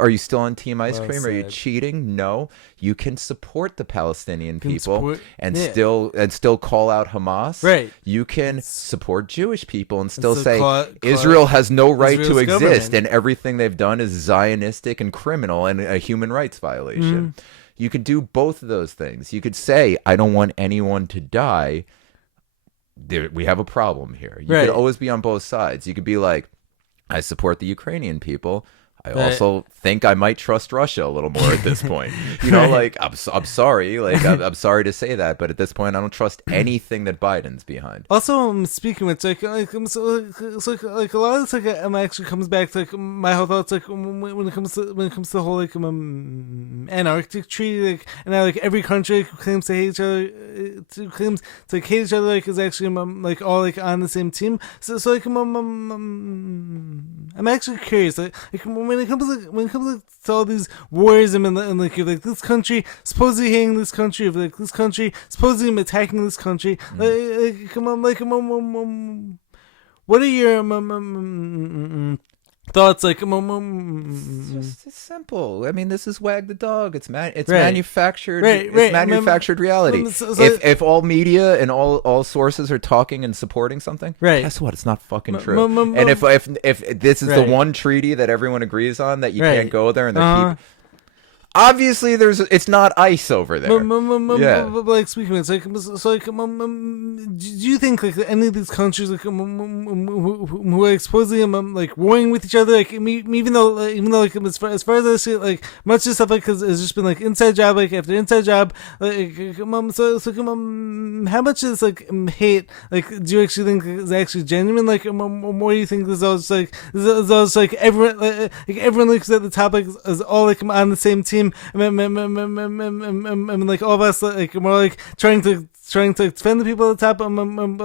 Are you still on team ice cream? Are you cheating? No. You can support the Palestinian people and still call out Hamas. Right. You can support Jewish people and still say Israel has no right to exist and everything they've done is Zionistic and criminal and a human rights violation. You could do both of those things. You could say, I don't want anyone to die. We have a problem here. You could always be on both sides. You could be like, I support the Ukrainian people. I also think I might trust Russia a little more at this point. You know, like I'm sorry, like I'm sorry to say that, but at this point, I don't trust anything that Biden's behind. Also, speaking of which, like a lot of this, like, actually comes back to like my whole thoughts, like when it comes to the whole like Antarctic treaty, like, and how like every country like, claims to hate each other, claims to like hate each other, like is actually like all like on the same team. So like I'm actually curious, like when it comes to all these wars and like if, like this country supposedly hating this country, if like this country supposedly attacking this country, like come on, like what are your thoughts? Like it's simple. I mean, this is Wag the dog. It's right. manufactured. Right. It's manufactured reality. So if all media and all sources are talking and supporting something, right. guess what? It's not fucking true. And if this is the one treaty that everyone agrees on that you can't go there and they keep. Obviously, it's not ice over there. Yeah. But like speaking of it, so like, do you think like any of these countries like who are supposedly like warring with each other, like even though like as far as I see it, like much of this stuff like has just been like inside job like after inside job, like so how much is like hate like do you actually think is actually genuine, like more do you think this is all just like everyone everyone looks at the top like is all like on the same team? I mean, like all of us, like we're like trying to defend the people at the top.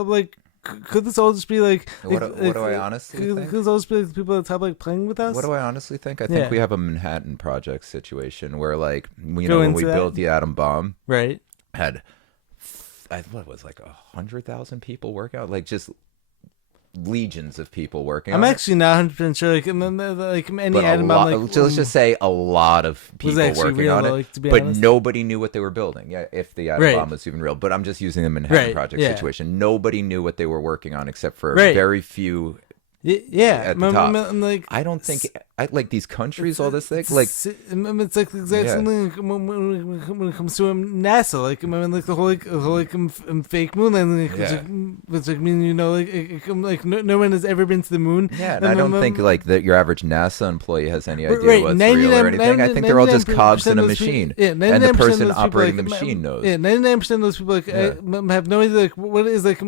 Like, could this all just be like? What do I honestly think? Could this all just be like the people at the top like playing with us? What do I honestly think? I think we have a Manhattan Project situation where, like, when we built the atom bomb, right? Had what was like 100,000 people work out, like just legions of people working. I'm actually not 100% sure. Like any atom bomb, like let's just say a lot of people working on it, like, but nobody knew what they were building. Yeah, if the atom bomb was even real. But I'm just using the Manhattan Project situation. Nobody knew what they were working on except for very few. At the top. Like, I don't think like these countries, all this thing, like it's like the exact same thing when it comes to NASA. Like like the whole fake moon landing. It's like like no one has ever been to the moon. Yeah, and I don't think like that your average NASA employee has any idea what's real or anything. I think they're all just cogs in a machine, and the person operating the machine knows. Yeah, 99% of those people like have no idea like what it is like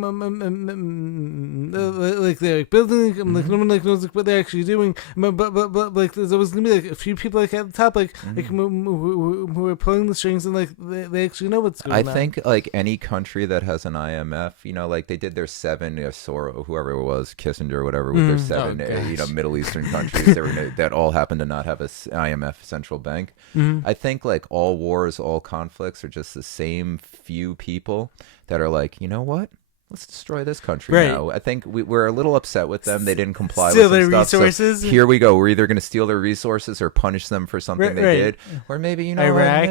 they're like building. Like no one like knows like what they're actually doing, but like there's always gonna be like a few people like at the top like who are pulling the strings and like they actually know what's going on. I think like any country that has an IMF, like they did their 7 Soros, whoever it was, Kissinger or whatever, with their 7 Middle Eastern countries that all happen to not have a IMF central bank. I think like all wars, all conflicts are just the same few people that are like, you know what? Let's destroy this country now. I think we're a little upset with them. They didn't comply with some stuff. Resources. So here we go. We're either going to steal their resources or punish them for something they did, or maybe Iraq.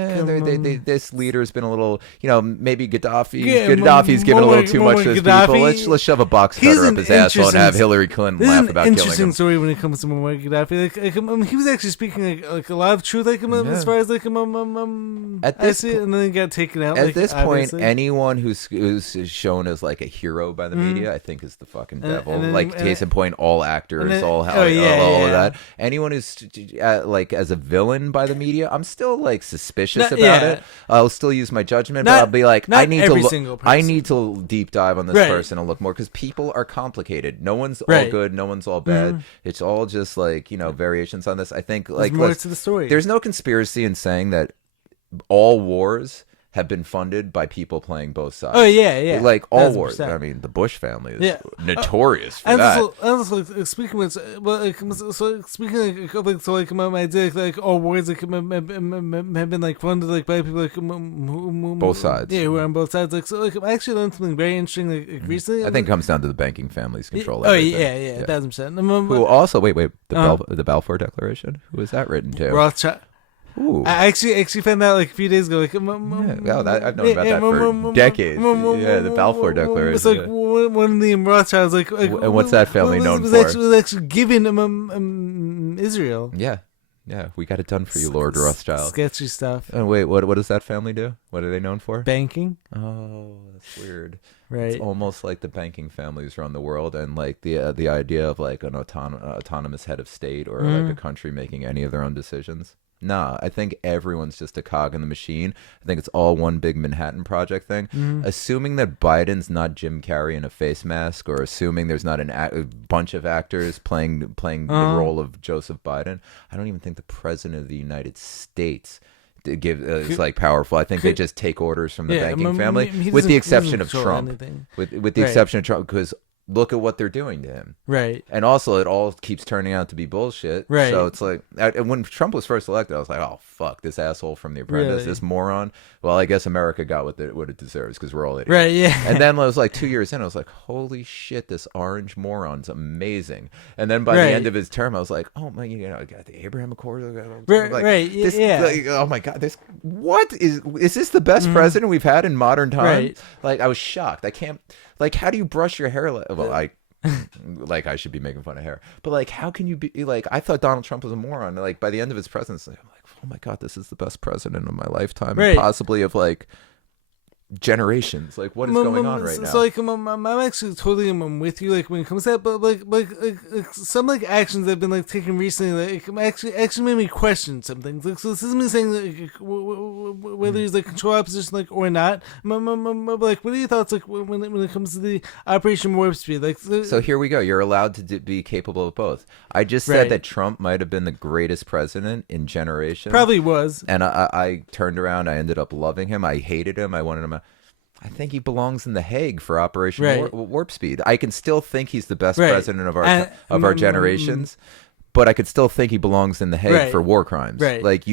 This leader's been a little, maybe Gaddafi's given a little too much to his people. Let's shove a box cutter up his asshole and have Hillary Clinton laugh about killing him. Interesting story when it comes to Muammar Gaddafi. Like he was actually speaking like a lot of truth, like as far as like I see it, and then he got taken out. At this point, anyone who's shown as like a hero by the media, I think is the fucking devil. Like case in point, all actors, all of that. Anyone who's like as a villain by the media, I'm still like suspicious about it. I'll still use my judgment, but I'll be like, I need to deep dive on this person and look more, because people are complicated. No one's all good, no one's all bad. It's all just like variations on this. I think like more to the story. There's no conspiracy in saying that all wars have been funded by people playing both sides. Oh yeah. Like all 100%. wars. I mean, the Bush family is notorious for that. Also, speaking of, speaking of like, so like my idea like all wars like have been like funded like by people like both sides. Yeah, who are on both sides. Like so, like I actually learned something very interesting like recently. I think it comes down to the banking families control. Oh yeah, 1,000%. Who also wait the Balfour Declaration? Who was that written to? Rothschild. Ooh. I actually found out like a few days ago. Like, I've known about that for decades. The Balfour Declaration. It's like one of the Rothschilds. And what's that family known for? Was actually given Israel. Yeah. Yeah, we got it done for you, Lord Rothschild. Sketchy stuff. And wait, what does that family do? What are they known for? Banking. Oh, that's weird. Right. It's almost like the banking families run the world, and like the idea of like an autonomous head of state or like a country making any of their own decisions. Nah, I think everyone's just a cog in the machine. I think it's all one big Manhattan Project thing. Assuming that Biden's not Jim Carrey in a face mask, or assuming there's not a bunch of actors playing the role of Joseph Biden, I don't even think the president of the United States is like powerful. I think they just take orders from the banking family, with the exception of Trump. With the exception of Trump, because look at what they're doing to him. Right. And also, it all keeps turning out to be bullshit. Right. So it's like, and when Trump was first elected, I was like, oh, fuck, this asshole from The Apprentice, this moron. Well, I guess America got what it deserves, because we're all idiots. Right, yeah. And then it was like 2 years in, I was like, holy shit, this orange moron's amazing. And then by the end of his term, I was like, oh, my, I got the Abraham Accords. Like, oh, my God, what is this the best president we've had in modern times? Right. Like, I was shocked. I can't, like, how do you brush your hair? Well, like I should be making fun of hair, but like, how can you be like? I thought Donald Trump was a moron. Like by the end of his presidency, I'm like, oh my God, this is the best president of my lifetime, and possibly of like generations. Like, what is going on right now? So like, I'm actually totally with you. Like when it comes to that, but like some like actions that have been like taken recently, like actually made me question some things. Like, so this isn't me saying like whether he's like control opposition like or not. Like, what are your thoughts like when it comes to the Operation Warp Speed? Like, so here we go. You're allowed to be capable of both. I just said that Trump might have been the greatest president in generations. Probably was. And I turned around. I ended up loving him. I hated him. I wanted him. I think he belongs in The Hague for Operation Warp Speed. I can still think he's the best president of our generations, but I could still think he belongs in The Hague for war crimes. Right. Like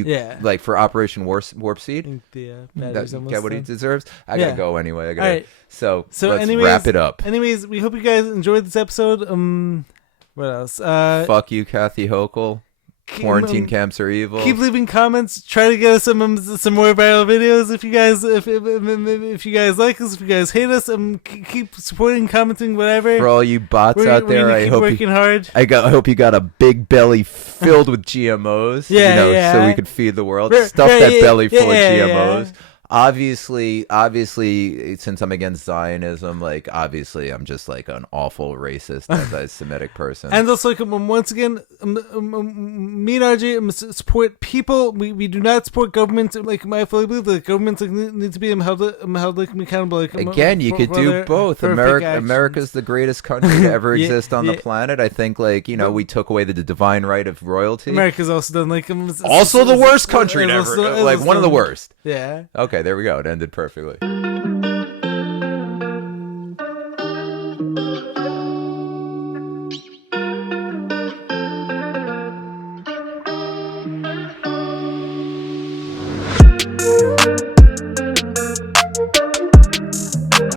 like for Operation Warp Speed. Get what he deserves. I gotta go anyway. So let's anyways, wrap it up. Anyways, we hope you guys enjoyed this episode. What else? Fuck you, Kathy Hochul. Quarantine camps are evil. Keep leaving comments. Try to get us some more viral videos if you guys if you guys like us, if you guys hate us. Keep supporting, commenting, whatever. For all you bots out there, I hope working hard. I hope you got a big belly filled with GMOs. So we could feed the world. Stuff that belly full of GMOs. Obviously, since I'm against Zionism, like obviously I'm just like an awful racist, anti-Semitic person. And also, like, once again, me and RJ support people. We do not support governments. Like, I fully believe that governments like, need to be held like accountable. Like, again, you could do both. America's the greatest country to ever exist on the planet. I think, like, we took away the divine right of royalty. America's also done like also the worst country ever. Like one of the worst. Yeah. Okay, there we go. It ended perfectly.